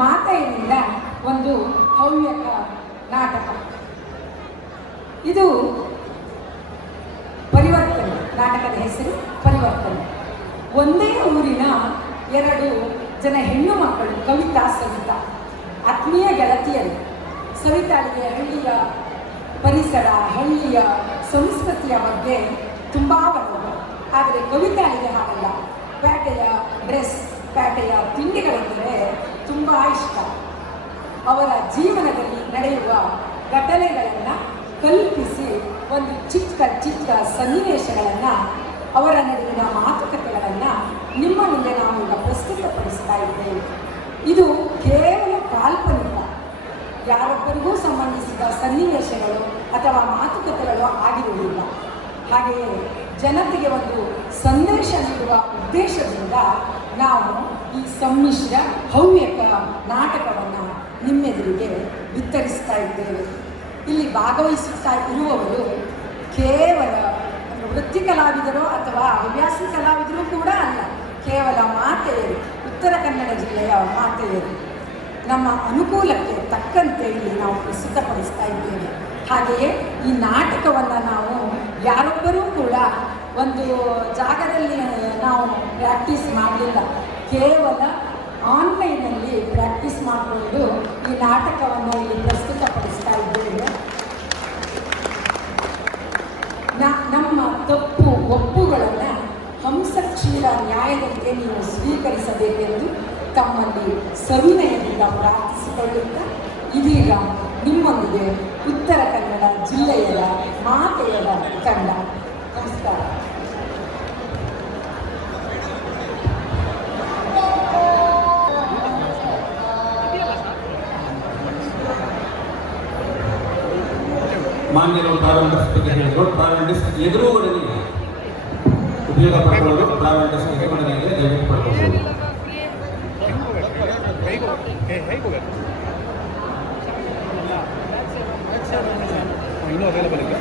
ಮಾತೆಯಿಂದ ಒಂದು ಹವ್ಯಕ ನಾಟಕ. ಇದು ಪರಿವರ್ತನೆ. ನಾಟಕದ ಹೆಸರು ಪರಿವರ್ತನೆ. ಒಂದೇ ಊರಿನ 2 ಜನ ಹೆಣ್ಣು ಮಕ್ಕಳು, ಕವಿತಾ ಸವಿತಾ, ಆತ್ಮೀಯ ಗೆಳತಿಯರು. ಸವಿತಾಳಿಗೆ ಹಳ್ಳಿಯ ಪರಿಸರ, ಹಳ್ಳಿಯ ಸಂಸ್ಕೃತಿಯ ಬಗ್ಗೆ ತುಂಬ ಒಲವು. ಆದರೆ ಕವಿತಾಳಿಗೆ ಹಾಗಲ್ಲ. ಪೇಟೆಯ ಡ್ರೆಸ್, ಪೇಟೆಯ ತಿಂಡಿಗಳೆಂದರೆ ತುಂಬ ಇಷ್ಟ. ಅವರ ಜೀವನದಲ್ಲಿ ನಡೆಯುವ ಘಟನೆಗಳನ್ನು ಕಲ್ಪಿಸಿ ಒಂದು ಚಿಕ್ಕ ಚಿಕ್ಕ ಸನ್ನಿವೇಶಗಳನ್ನು, ಅವರ ನಡುವಿನ ಮಾತುಕತೆಗಳನ್ನು ನಿಮ್ಮ ಮುಂದೆ ನಾವು ಈಗ ಪ್ರಸ್ತುತಪಡಿಸ್ತಾ ಇದ್ದೇವೆ. ಇದು ಕೇವಲ ಕಾಲ್ಪನಿಕ, ಯಾರೊಬ್ಬರಿಗೂ ಸಂಬಂಧಿಸಿದ ಸನ್ನಿವೇಶಗಳು ಅಥವಾ ಮಾತುಕತೆಗಳು ಆಗಿರುವುದಿಲ್ಲ. ಹಾಗೆಯೇ ಜನತೆಗೆ ಒಂದು ಸಂದೇಶ ನೀಡುವ ಉದ್ದೇಶದಿಂದ ನಾವು ಈ ಸಮ್ಮಿಶ್ರ ಹವ್ಯಕ ನಾಟಕವನ್ನು ನಿಮ್ಮೆದುರಿಗೆ ವಿತರಿಸ್ತಾ ಇದ್ದೇವೆ. ಇಲ್ಲಿ ಭಾಗವಹಿಸುತ್ತಾ ಇರುವವರು ಕೇವಲ ವೃತ್ತಿ ಕಲಾವಿದರು ಅಥವಾ ಹವ್ಯಾಸಿ ಕಲಾವಿದರು ಕೂಡ ಅಲ್ಲ, ಕೇವಲ ಮಾತೆಯರು, ಉತ್ತರ ಕನ್ನಡ ಜಿಲ್ಲೆಯ ಮಾತೆಯರು. ನಮ್ಮ ಅನುಕೂಲಕ್ಕೆ ತಕ್ಕಂತೆ ಇಲ್ಲಿ ನಾವು ಪ್ರಸ್ತುತಪಡಿಸ್ತಾ ಇದ್ದೇವೆ. ಹಾಗೆಯೇ ಈ ನಾಟಕವನ್ನು ನಾವು ಯಾರೊಬ್ಬರೂ ಕೂಡ ಒಂದು ಜಾಗದಲ್ಲಿ ನಾವು ಪ್ರಾಕ್ಟೀಸ್ ಮಾಡಲಿಲ್ಲ. ಕೇವಲ ಆನ್ಲೈನಲ್ಲಿ ಪ್ರಾಕ್ಟೀಸ್ ಮಾಡಿಕೊಂಡು ಈ ನಾಟಕವನ್ನು ಇಲ್ಲಿ ಪ್ರಸ್ತುತಪಡಿಸ್ತಾ ಇದ್ದೇವೆ. ನಮ್ಮ ತಪ್ಪು ಒಪ್ಪುಗಳನ್ನು ಹಂಸಕ್ಷೀರ ನ್ಯಾಯದಂತೆ ನೀವು ಸ್ವೀಕರಿಸಬೇಕೆಂದು ತಮ್ಮಲ್ಲಿ ಸವಿನಯದಿಂದ ಪ್ರಾರ್ಥಿಸಿಕೊಳ್ಳುತ್ತಾ ಇದೀಗ ನಿಮ್ಮೊಂದಿಗೆ ಉತ್ತರ ಕನ್ನಡ ಜಿಲ್ಲೆಯ ಮಾತೆಯರ ತಂಡ. ನಮಸ್ಕಾರ. ಮಾನ್ಯರು ಪ್ರಾರಂಭಿಸ್ ಬಗ್ಗೆ ಹೇಳಿದ್ರು. ಪ್ರಾರಂಭಿಸ್ ಎದುರುಗಡೆ ಉಪಯೋಗ ಪಡ್ಕೊಳ್ಳೋದು. ಪ್ರಾರಂಭಿಸ್ ಎದುರುಗಡೆ ದಯವಿಟ್ಟು ಪಡ್ಕೊಳ್ಳೋದು. ಇನ್ನೂ ಅವೈಲೇಬಲ್ ಇದೆ.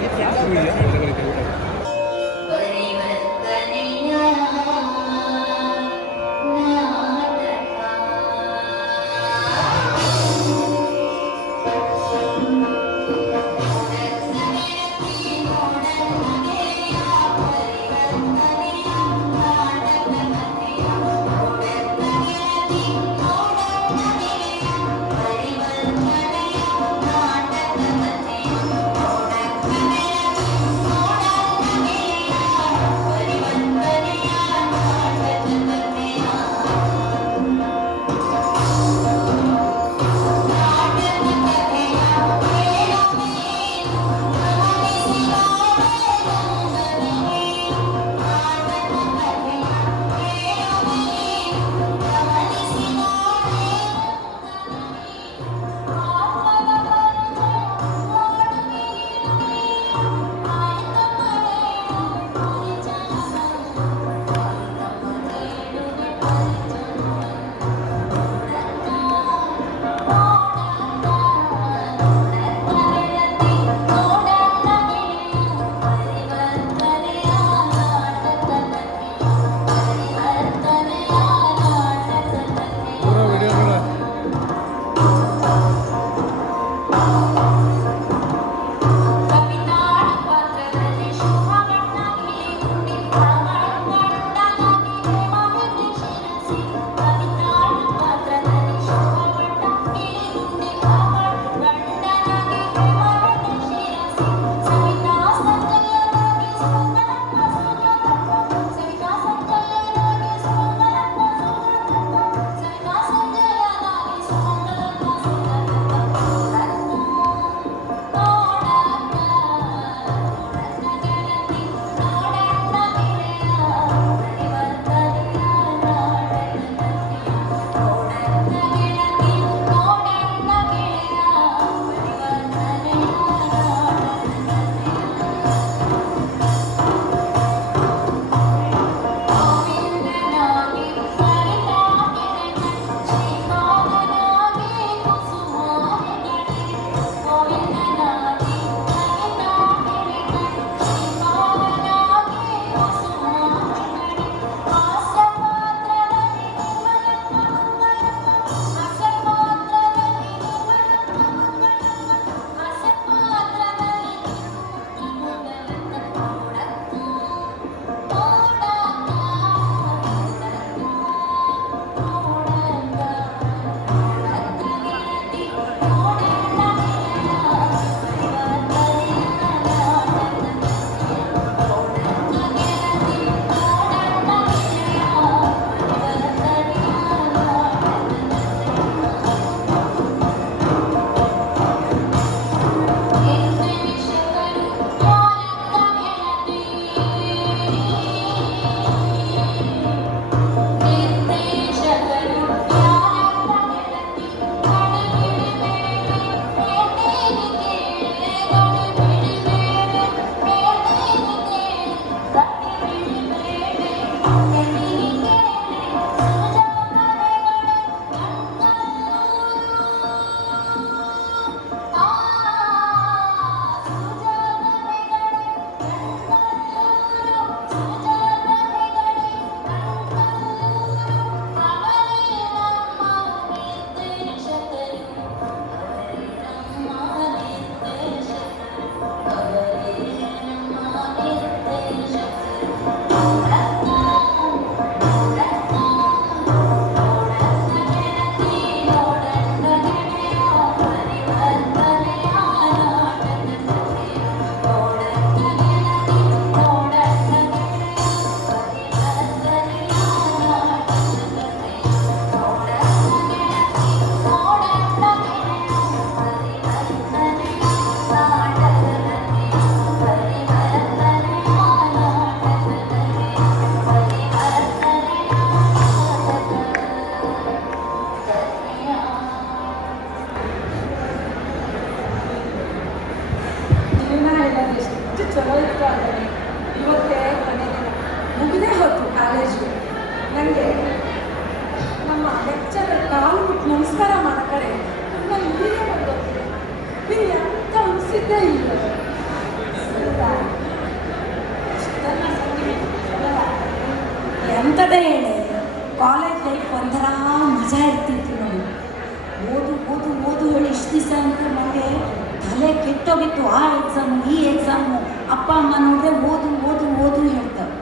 ಕಿತ್ತೋಗಿತ್ತು. ಆ ಎಕ್ಸಾಮು ಈ ಎಕ್ಸಾಮು, ಅಪ್ಪ ಅಮ್ಮ ನೋಡಿದ್ರೆ ಓದು ಓದು ಓದು ಹೇಳ್ತಾರೆ.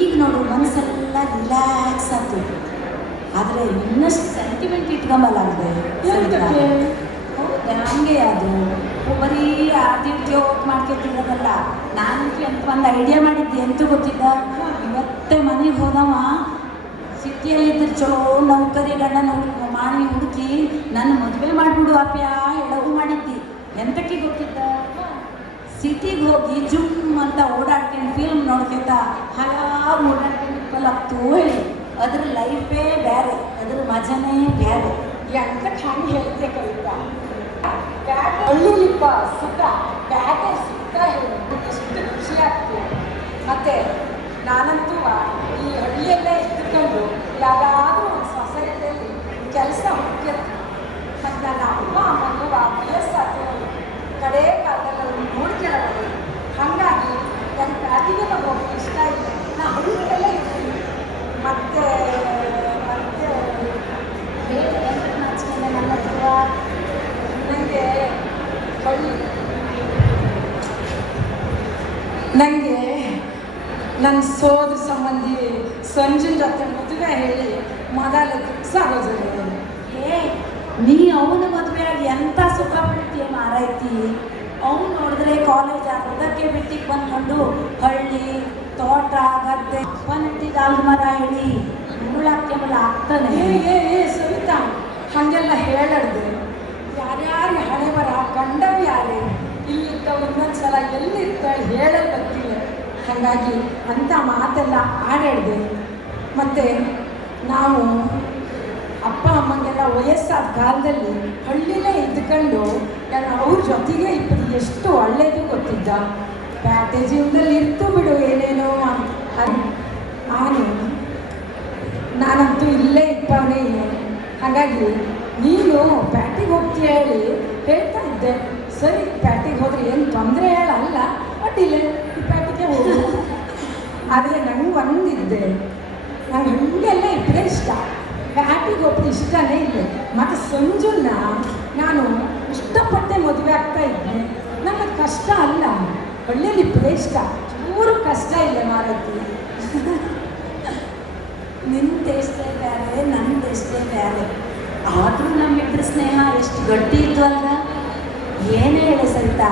ಈಗ ನೋಡು ಮನಸ್ಸೆಲ್ಲ ರಿಲ್ಯಾಕ್ಸ್ ಆಯ್ತು. ಆದರೆ ಇನ್ನಷ್ಟು ಸೆಂಟಿಮೆಂಟ್ ಇಟ್ಕೊಂಬಲ್ಲಾಗಿದೆ. ಎಂತಕ್ಕೆ? ಹೌದಾ, ಹಂಗೆ ಅದು ಬರೀ ಆದಿ ಜೋಕ್ ಮಾಡ್ಕೊತಿರೋದಲ್ಲ. ನಾನಂತೂ ಎಂತ ಒಂದು ಐಡಿಯಾ ಮಾಡಿದ್ದೆ, ಎಂತೂ ಗೊತ್ತಿದ್ದ. ಇವತ್ತೇ ಮನೆಗೆ ಹೋದವ ಸಿಟಿಯಲ್ಲಿದ್ದರೆ ಚಲೋ ನೌಕರಿ ಗಂಡನ ಮಾಡಿ ಹುಡುಕಿ ನನ್ನ ಮದುವೆ ಮಾಡಿಬಿಡು ಅಪ್ಪ್ಯಾ ಎಡವು ಮಾಡಿದ್ದಿ. ಎಂತಕ್ಕೆ ಗೊತ್ತಿದ್ದ? ಸಿಟಿಗೆ ಹೋಗಿ ಜುಮ್ ಅಂತ ಓಡಾಡ್ಕೊಂಡು ಫಿಲ್ಮ್ ನೋಡ್ಕೊಂತ ಹಲವು ಓಡಾಡ್ಕೊಂಡು ಹೇಳಿ ಅದ್ರ ಲೈಫೇ ಬೇರೆ, ಅದ್ರ ಮಜಾನೇ ಬೇರೆ. ಎಂತಕ್ಕೆ ಹಂಗೆ ಹೇಳ್ತೆ ಕವಿತಾ? ಹಳ್ಳಿಲಿಪ್ಪ ಸುತ್ತ ಬ್ಯಾಟೆ ಸುತ್ತ ಹೇಳಿ ಎಷ್ಟು ಖುಷಿ ಆಗ್ತದೆ. ಮತ್ತೆ ನಾನಂತೂ ಈ ಹಳ್ಳಿಯಲ್ಲೇ ಇದ್ದುಕೊಂಡು ಯಾವ್ದಾದ್ರೂ ಒಂದು ಸೊಸೈಟಿಯಲ್ಲಿ ಕೆಲಸ ಮುಖ್ಯತ್ತು. ಮತ್ತು ನನ್ನ ಅಪ್ಪ ಅಮ್ಮನೂ ವಯಸ್ಸಾಗ್ತದೆ, ಕಡೆ ಕಾಲದಲ್ಲಿ ಅವ್ರನ್ನ ನೋಡ್ಕೊಳ್ಳೋದು. ಹಾಗಾಗಿ ನನ್ನ ಪ್ಯಾಟಿಗೆ ಹೋಗೋಕ್ಕೆ ಇಷ್ಟ ಇಲ್ಲ. ನಾ ಹಳ್ಳಿಯಲ್ಲೇ ಇರ್ತೀನಿ. ಮತ್ತೆ ಮತ್ತೆ ನನ್ನ ಹತ್ರ ನನಗೆ ನನಗೆ ನನ್ನ ಸೋದರ ಸಂಬಂಧಿ ಸಂಜುನ ಜೊತೆ ಮದುವೆ ಹೇಳಿ ಮೊದಲು ಫಿಕ್ಸ್ ಆಗೋದಿಲ್ಲ. ಏ ನೀ ಅವನ ಮದುವೆಯಾಗಿ ಎಂಥ ಸುಖ ಪಡ್ತೀಯ ಮಾರೈತಿ. ಅವನು ನೋಡಿದ್ರೆ ಕಾಲೇಜ್ ಅರ್ಧಕ್ಕೆ ಬಿಟ್ಟಿಗೆ ಬಂದ್ಕೊಂಡು ಹಳ್ಳಿ ತೋಟ ಗದ್ದೆ ನೆಟ್ಟಿದ ಮರ ಹೇಳಿ ಮುಳ್ಳಾಕ್ಕೆಲ್ಲ ಆಗ್ತಾನೆ. ಏ ಸವಿತಾ, ಹಾಗೆಲ್ಲ ಹೇಳಡ್ದೆ. ಯಾರ್ಯಾರು ಹಣೆ ಬರ ಕಂಡವು ಯಾರೇ ಇಲ್ಲಿದ್ದ ಒಂದೊಂದ್ಸಲ ಎಲ್ಲಿರ್ತಾಳೆ ಹೇಳಲು ಗೊತ್ತಿಲ್ಲ. ಹಾಗಾಗಿ ಅಂಥ ಮಾತೆಲ್ಲ ಆಡಾಡ್ದೆ. ಮತ್ತು ನಾವು ಅಪ್ಪ ಅಮ್ಮಂಗೆಲ್ಲ ವಯಸ್ಸಾದ ಕಾಲದಲ್ಲಿ ಹಳ್ಳಿಲೇ ಇದ್ಕೊಂಡು ಅವ್ರ ಜೊತೆಗೆ ಇಬ್ಬರು ಎಷ್ಟು ಒಳ್ಳೆಯದು ಗೊತ್ತಿದ್ದ. ಪ್ಯಾಟೆ ಜೀವನದಲ್ಲಿ ಇರ್ತು ಬಿಡು ಏನೇನೋ ನಾನಂತೂ ಇಲ್ಲೇ ಇಪ್ಪವನೇ. ಹಾಗಾಗಿ ನೀನು ಪ್ಯಾಟಿಗೆ ಹೋಗ್ತೀಯ ಹೇಳಿ ಹೇಳ್ತಾ ಇದ್ದೆ. ಸರಿ, ಪ್ಯಾಟಿಗೆ ಹೋದ್ರೆ ಏನು ತೊಂದರೆ ಹೇಳಲ್ಲ, ಅಡ್ಡಿಲ್ಲ ಪ್ಯಾಟಿಗೆ ಹೋಗಿ. ಆದರೆ ನಂಗೆ ಒಂದಿದ್ದೆ, ನಂಗೆ ಹಳ್ಳಿಯಲ್ಲೇ ಇಬ್ಬರೇ ಇಷ್ಟ. ಪ್ಯಾಟಿಗೆ ಹೋಗ್ತಾ ಇಷ್ಟನೇ ಇಲ್ಲ. ಮತ್ತು ಸಂಜುನ ನಾನು ಇಷ್ಟಪಟ್ಟೆ ಮದುವೆ ಆಗ್ತಾ ಇದ್ದೆ. ನನಗೆ ಕಷ್ಟ ಅಲ್ಲ, ಹಳ್ಳಿಯಲ್ಲಿ ಇಬ್ಬರೇ ಇಷ್ಟ. ಚೂರು ಕಷ್ಟ ಇಲ್ಲ ಮಾರೈತಿ. ನಿನ್ನ ಟೇಸ್ಟೇ ಬೇರೆ, ನನ್ನ ಟೇಸ್ಟೇ ಬೇರೆ. ಆದರೂ ನಮ್ಮಿಬ್ಬರ ಸ್ನೇಹ ಎಷ್ಟು ಗಟ್ಟಿ ಇತ್ತು ಅಲ್ವ. ಏನೇ ಹೇಳಿ ಸವಿತಾ,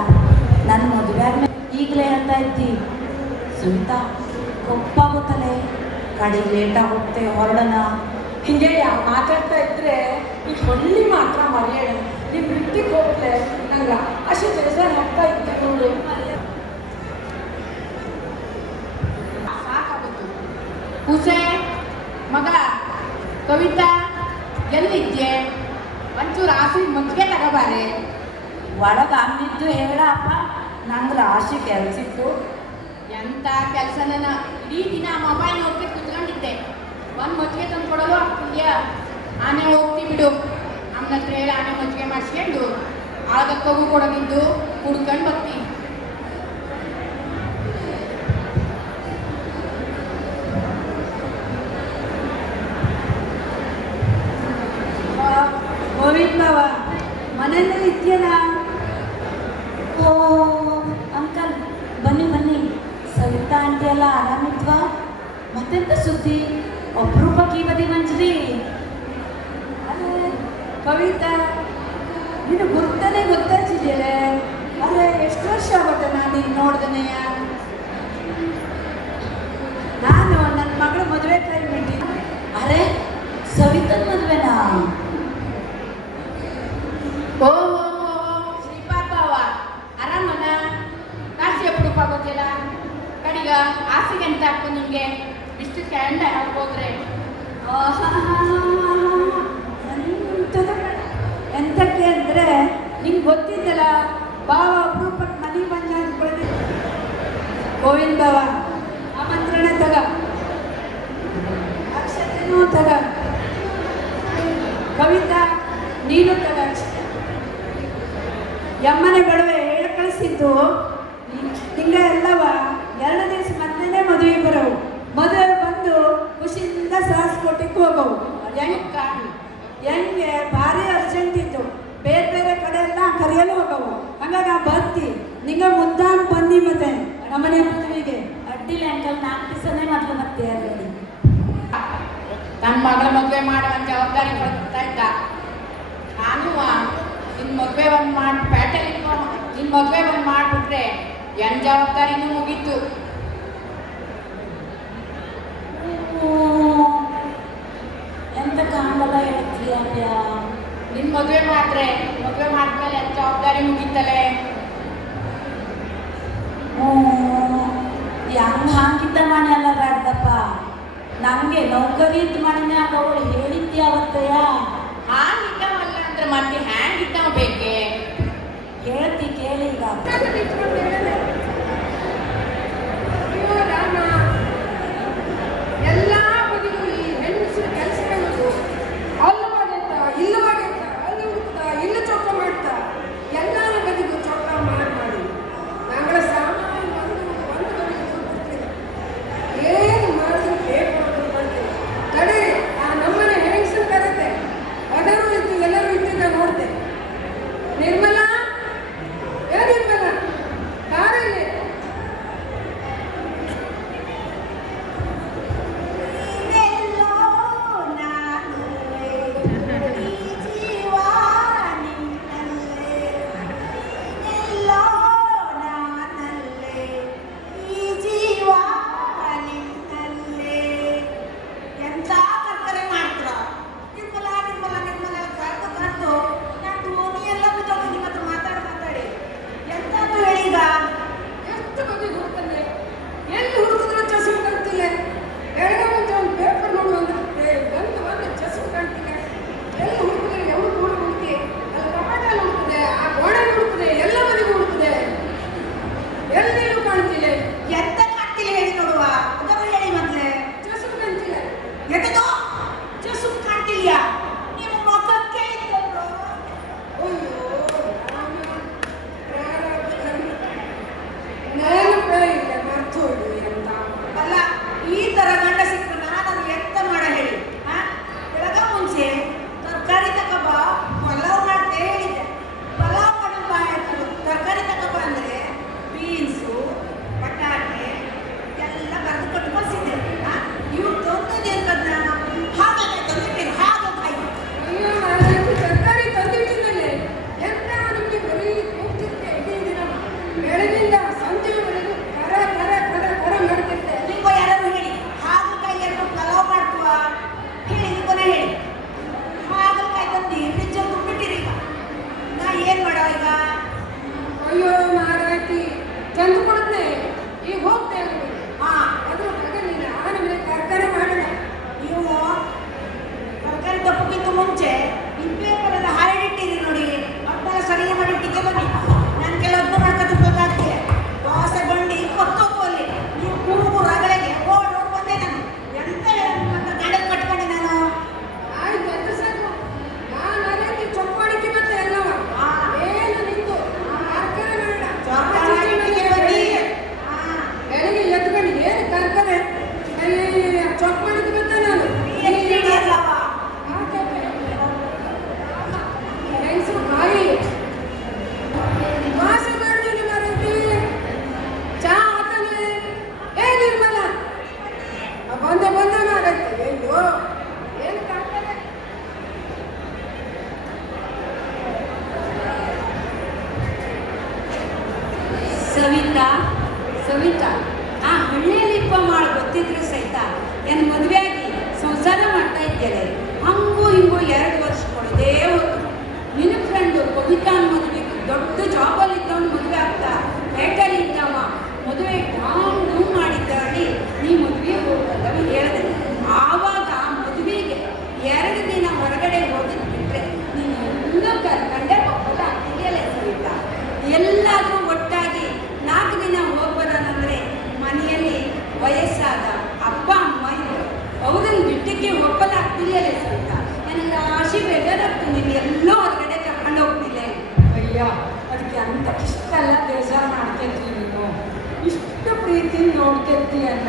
ನನ್ನ ಮದುವೆ ಆದ್ಮೇಲೆ ಈಗಲೇ ಹೇಳ್ತಾ ಇದ್ದಿ ಸವಿತಾ ಗೊತ್ತಾಗುತ್ತಲೇ ಕಡೆಗೆ ಲೇಟಾಗಿ ಹೋಗ್ತೆ ಹೊರಡೋಣ. ಹೀಗೆ ಮಾತಾಡ್ತಾ ಇದ್ರೆ ಈ ಹಳ್ಳಿ ಮಾತ್ರ ಮರೆಯೋಣ. ನೀವು ಬಿಟ್ಟಿಗೆ ಹೋಗ್ಲೆ ನಂಗೆ ಅಷ್ಟು ಬೇಜಾರು ಆಗ್ತಾ ಇದ್ದೆ ನೋಡು. ಸಾಕಾಗುತ್ತೆ. ಪೂಜೆ ಮಗ ಕವಿತಾ ಎಲ್ಲಿದ್ಯೆ? ಒಂಚೂರು ಆಸೆ ಮಜ್ಜಿಗೆ ತಗೋಬಾರೆ. ಒಳಗೆ ಅಮ್ಮಿದ್ದು ಹೇಳಪ್ಪ, ನಂಗೆ ರಾಶಿ ಕೆಲ್ಸಿತ್ತು. ಎಂಥ ಕೆಲಸನ ಇಡೀ ದಿನ ಮೊಬೈಲ್ ನೋಡ್ಕೊಂಡು ಕುತ್ಕೊಂಡಿದ್ದೆ. ಒಂದು ಮಜ್ಜಿಗೆ ತಂದು ಕೊಡಲು ಆಗ್ತಿದ್ಯಾ? ಆನೆ ಹೋಗ್ತಿ ಬಿಡು, ಅಮ್ಮನ ಹತ್ರ ಹೇಳಿ ಆನೆ ಮಜ್ಜಿಗೆ ಮಾಡಿಸ್ಕೊಂಡು ಆಳಗಕ್ಕೋಗು ಕೊಡಗಿದ್ದು ಕುಡ್ಕೊಂಡು ಬರ್ತೀನಿ. ಗೋವಿಂದವ ಮನೆಯಲ್ಲೇ ಇದೆಯಲ್ಲ? ಓ ಅಂಕಲ್, ಬನ್ನಿ ಬನ್ನಿ. ಸವಿತಾ ಆಂಟಿ ಎಲ್ಲ ಆರಾಮಿದ್ವಾ? ಮತ್ತೆಂತ ಸುದ್ದಿ? ಒಬ್ರೂಪಕ್ಕೆ ಈ ಬದಿ ಮಂಜ್ರಿ. ಅದೇ ಕವಿತಾ, ನೀನು ಗುರ್ತನೇ ಗೊತ್ತಾಚಿದೆಯಲ್ಲ. ಆದರೆ ಎಷ್ಟು ವರ್ಷ ಆಗುತ್ತೆ ನಾನು ಈಗ ನೋಡ್ದನೆಯ. ನಾನು ನನ್ನ ಮಗಳ ಮದುವೆ ಟ್ರೈ ಮಾಡಿದ್ದೀನಿ. ಅರೆ ಸವಿತನ್ ಮದುವೆನಾ? ಓ ಶ್ರೀಪಾಪವ ಆರಾಮನ? ಕಾಶಿ ಅಪರೂಪ ಗೊತ್ತಿಲ್ಲ ಕಡಿಗ ಆಸೆಗೆ ಅಂತ ಆಗ್ತದೆ ನಿಮಗೆ. ಇಷ್ಟು ಕ್ಯಾಂಡ ಹೋದ್ರೆ ಎಂತಕ್ಕೆ ಅಂದರೆ ನಿಂಗೆ ಗೊತ್ತಿದ್ದಲ್ಲ, ಬಾವ ಅಪರೂಪಕ್ಕೆ ಮನೆ ಬಂದ ಗೋವಿಂದ ಬಾವ ಆಮಂತ್ರಣ ತಗ, ಅಕ್ಷತೆನೂ ತಗ. ಕವಿತಾ ನೀನು ತಗ. ಯಮ್ಮನೆ ಬಡವೆ ಹೇಳ ಕಳಿಸಿದ್ದು ಹಿಂಗ ಎಲ್ಲವ 2 ದಿವಸ ಮೊದಲೇ ಮದುವೆ ಬರೋವು. ಮದುವೆ ಬಂದು ಖುಷಿಯಿಂದ ಸಾಸ್ಕೊಟ್ಟಿಗೆ ಹೋಗವು. ಹೆಂಗೆ ಭಾರಿ ಅರ್ಜೆಂಟ್ ಇತ್ತು. ಬೇರೆ ಬೇರೆ ಕಡೆ ಎಲ್ಲ ಕರೆಯ ಅಲ್ಲೆಲ್ಲ ಹೋಗವು ಹಂಗಾಗಿ ಆ ಬರ್ತಿ ನಿಂಗೆ ಮುದ್ದಾಮ್ ಬಂದಿ ಮತ್ತೆ ನಮ್ಮನೆ ಮದುವೆಗೆ ಅಡ್ಡಿಲ್ಲ ಅಂಕಲ್ 4 ದಿವಸನೇ ಮೊದಲು ಮತ್ತೆ already. ನನ್ನ ಮಗಳ ಮದುವೆ ಮಾಡುವಂತ ಜವಾಬ್ದಾರಿ ಕೊಡ್ತಾ ಇದ್ದ. ನಾನು ನಿನ್ನ ಮದುವೆ ಒಂದು ಮಾಡಿ ಪ್ಯಾಟಲ್ಲಿ ನಿನ್ನ ಮದುವೆ ಒಂದು ಮಾಡಿಬಿಟ್ರೆ ನನ್ನ ಜವಾಬ್ದಾರಿನೂ ಮುಗೀತು. ಎಂತ ಕಾಣಲ್ಲ ಹೇಳ್ತೀಯ ನಿನ್ನ ಮದುವೆ ಮಾಡಿದ್ರೆ ಮದುವೆ ಮಾಡಿದ್ಮೇಲೆ ನನ್ನ ಜವಾಬ್ದಾರಿ ಮುಗೀತಲೆ. ಹೆಂಗ್ ಹಾಕಿದ್ದ ಮನೆ ಅಲ್ಲ ಬೇಡದಪ್ಪ, ನಮಗೆ ನೌಕರಿ ಇದ್ದ ಮನೆನೇ ಆಗವಳು ಹೇಳಿದ್ದೆ ಅವತ್ತಯ್ಯ. ಹಾಗಿದ್ದವಲ್ಲ ಅಂದ್ರೆ ಮತ್ತೆ ಹ್ಯಾಂಗಿದ್ದವ ಬೇಕೆ ಹೇಳ್ತಿ ಕೇಳಿ ಈಗ. ಅಯ್ಯೋ ರಾಮ, ಎಲ್ಲ ಬದಿಗೂ ಈ ಹೆಣ್ಣು ಕೆಲಸಗಳು ಅಲ್ಲವಾಗೈತ ಇಲ್ಲವಾಗೈತ, ಅಲ್ಲಿ ಹುಡುಕ್ತಾ ಇಲ್ಲಿ ಚೌಕ ಮಾಡ್ತಾ ಎಲ್ಲರ ಬದಿಗೂ ಚೌಕ ಮಾಡಿ ನಂಗಳ ಸಾಮಾನು ಒಂದು ಬದಿಗೆ ಹೋಗ್ತಿರ್ತೀನಿ. ಏನು ಮಾಡಿದ್ರು ಬೇಕು ಮಾಡ್ತೀನಿ. ಕಡೆ ಆ ನಮ್ಮನೆ ಹೆಂಗಸರು ಕರೆತೆ ಅದರೂ ಇದ್ದು ಎಲ್ಲರೂ ಇದ್ದಿದ್ದ ನೋಡ್ತೆ. ನಿರ್ಮಲಾ, ಏ ನಿರ್ಮಲಾ, ಕಾರಲ್ಲಿ ಎಷ್ಟು ಬದಿಗೆ ಹುಡುಕಂದೆ, ಎಲ್ಲಿ ಹುಡುಕಿದ್ರು ಚಸು ಕಾಣ್ತಿಲ್ಲ. ಬೆಳಗ್ಗೆ ಮುಂಚೆ ಒಂದು ಪೇಪರ್ ನೋಡಿ ಬಂದಿರುತ್ತೆ, ಒಂದು ಚಸು ಕಾಣ್ತಿಲ್ಲ. ಎಲ್ಲಿ ಹುಡುಕಿದ್ರೆ ಎವ್ರು ಕೂಡ ಹುಡುಕಿ, ಅಲ್ಲಿ ಕಪಾಟಲ್ಲಿ ಹುಡುಕಿದೆ, ಆ ಗೋಡೆ ಹುಡುಕಿದೆ, ಎಲ್ಲ ಬದಿಗೂ ಹುಡುಕಿದೆ, ಎಲ್ಲಿಯೂ ಕಾಣ್ತಿಲ್ಲ. ಎಂತ ಕಾಣ್ತಿಲ್ಲ ಹೇಳಿ ನೋಡುವ, ಅದನ್ನು ಹೇಳಿ ಮೊದಲೇ. ಚಸು ಕಾಣ್ತಿಲ್ಲ. ಎಂತದು ಚಸು ಕಾಣ್ತಿಲ್ಲ? ನೀವು ಮುಖ ಕೇಳಿದ್ರು ಅಯ್ಯೋ ನೆನಪೇ ಇಲ್ಲ, ಮರ್ತು ಹೋಯ್ತು ಅಂತ. ಅಲ್ಲ, ಈ ತರ ಗಂಡ ಸಿಕ್ಕರು ನಾನು ಎಂತ ಮಾಡ ಹೇಳಿ. ಬೆಳಗ ಮುಂಚೆ ತರಕಾರಿ ತಗೊಬ ಪಲಾವ್ ಮಾಡ್ದೆ ಹೇಳಿದ್ದೆ. ಪಲಾವ್ ಮಾಡಲು ಬಾ ಹೇಳ್ತಾರೆ. ತರಕಾರಿ ತಗೊಬ ಅಂದ್ರೆ ಬೀನ್ಸು ಬಟಾಟೆ ಎಲ್ಲ ಬರೆದು ಕೊಟ್ಟು ಕಳಿಸಿದ್ದೆ. ಇವ್ರು ತೊಂದದೆ ಅಂತದ್ನ ಹಾಗಾಗಿ ತಂದಿಟ್ಟೇನು ಹಾಗಾಗಿ. ಅಯ್ಯೋ ನಾನು ತರಕಾರಿ ತಂದಿಟ್ಟಿದ್ದಲ್ಲೇ ಎಂತ ನಿಮಗೆ ಬರೀ ಕೂಗ್ತಿರ್ತೆ ಇಡೀ ದಿನ. ಬೆಳಗಿಂದ ಸಂಜೆವರೆಗೂ ಕರ ಕರ ಕರ ಕರ ಮಾಡ್ತಿರ್ತೆ. ನಿಂಗೋ ಯಾರು ಹೇಳಿ ಹಾಗಲಕಾಯಿ ಎರಡು ಪಲಾವ್ ಮಾಡ್ತೀವ ಹೇಳಿ, ನಿಂಗೋನೇ ಹೇಳಿ. ಹಾಗಲಕಾಯಿ ತಂದು ಫ್ರಿಜ್ಜಲ್ಲಿ ತುಂಬಿಟ್ಟಿರಿ. ಈಗ ನಾ ಏನ್ ಮಾಡೋ ಈಗ? ಅಯ್ಯೋ ಮಾರಾಯ್ತಿ, ತಂದು ಕೊಡ್ತೆ, ಈಗ ಹೋಗ್ತೇವೆ. ಹಾ, ಅದ್ರ ಬಗ್ಗೆ ನೀನು ಆಮೇಲೆ ತರಕಾರಿ ಮಾಡೋಣ. ನೀವು ತರಕಾರಿ ತಪ್ಪಕ್ಕಿಂತ ಮುಂಚೆ ಪೇಪರದ ಹಾರಿಟ್ಟಿರಿ ನೋಡಿ, ಅದನ್ನೆಲ್ಲ ಸರಿ ಮಾಡಿ ಇಟ್ಟಿಗೆ ಬನ್ನಿ. ನಾನು ಕೆಲವೊಂದು ಮಾಡ್ಕೊಂಡು ಗೊತ್ತಾಗ್ತಿಲ್ಲ. ದೋಸೆ ಬಂಡಿ ಕೊತ್ತೋಕು ಅಲ್ಲಿ ನೀವು ಕೂಗು ರಗಳೆಗೆ ಓಡ್ ಬಂದೆ. ನಾನು ಎಂತ ಅಂತ ಗಾಡಿ ಕಟ್ಕೊಂಡೆ ನಾನು. ಆಯ್ತು, ಅಂತ ಸಾಕು. ನಾನು ಅದೇ ಚೊಕ್ಕಾಣಿಕೆ ಮತ್ತೆ ಎಲ್ಲವ ಹಾ. ಏನು ನಿಂತು ತರಕಾರಿ ಮಾಡೋಣ. ಚೊಕ್ಕಾಣಿ ಇಟ್ಟಿಗೆ ಬನ್ನಿ. ಹಾ, ಬೆಳಗ್ಗೆ ಎದ್ಕೊಂಡು ಏನು ತರಕಾರಿ ಚೊಕ್ಕಾಣಿಕೆ ಮತ್ತೆ ನಾನು ಅಲ್ಲವ ಹೆಂಗಸರು ಬಾಯಿ ಭಾಷೆ ಮಾಡ್ತೀನಿ ಮಾರೈತಿ. ಚಾ ಹಾಕನೆ ಏ ನಿರ್ಮಲ, ಬಂದೆ ಮಾರೈತಿ. ಅಯ್ಯೋ ಏನು ತರಕಾರಿ. ಸವಿತಾ ಆ ಹಳ್ಳಿಯಲ್ಲಿ ಇಪ್ಪ ಮಾಡಿ ಗೊತ್ತಿದ್ರು ಸಹಿತ ಏನು ಮದುವೆಯಾಗಿ ಸಂಸಾರ ಮಾಡ್ತಾ ಇದ್ದೇನೆ. ಹಂಗೂ ಹಿಂಗೂ 2 ವರ್ಷ ಕೊಡದೇ ಹೋಯ್ತು. ನಿನ್ನ ಫ್ರೆಂಡು ಕವಿತಾನ್ ಮದುವೆ ದೊಡ್ಡ ಜಾಬಲ್ಲಿ ಇದ್ದವನು ಮದುವೆ ಆಗ್ತಾ ಪೇಟಲ್ಲಿ ಇದ್ದವ ಮದುವೆ ಡಾಂಗ್ ಮಾಡಿದ್ದಾಡಿ ನೀ ಮದುವೆ ಹೋಗಲ್ಲ ಹೇಳಿದೆ. ಆವಾಗ ಮದುವೆಗೆ 2 ದಿನ ಹೊರಗಡೆ ಹೋಗಿದ್ದು ಬಿಟ್ಟರೆ ನೀನು ಎಲ್ಲೂ ಕರ್ಕೊಂಡೆ ಹೋಗಲ್ಲ. ತಿಳಿಯಲ್ಲ ಸವಿತಾ. ಎಲ್ಲಾದರೂ ಒಟ್ಟಾಗಿ 4 ದಿನ ಹೋಗ್ಬರೋದಂದ್ರೆ ಮನೆಯಲ್ಲಿ ವಯಸ್ಸಾದ ಅಪ್ಪ ಅಮ್ಮ ಇದ್ರು, ಅವ್ರನ್ನ ಬಿಟ್ಟಕ್ಕೆ ಒಪ್ಪಲ್ಲ. ತಿಳಿಯಲ್ಲ ಸವಿತಾ. ನನಗೆ ರಾಶಿ ಬೇಜಾರಾಗ್ತದೆ. ನೀವು ಎಲ್ಲೋ ಹೊರಗಡೆ ಕರ್ಕೊಂಡು ಹೋಗ್ತಿಲ್ಲ. ಅಯ್ಯ, ಅದಕ್ಕೆ ಅಂತ ಇಷ್ಟೆಲ್ಲ ಬೇಜಾರು ಮಾಡ್ಕೊಳ್ತೀವಿ. ನೀನು ಇಷ್ಟು ಪ್ರೀತಿಯಿಂದ ನೋಡ್ಕೊಳ್ತೀಯಲ್ಲ.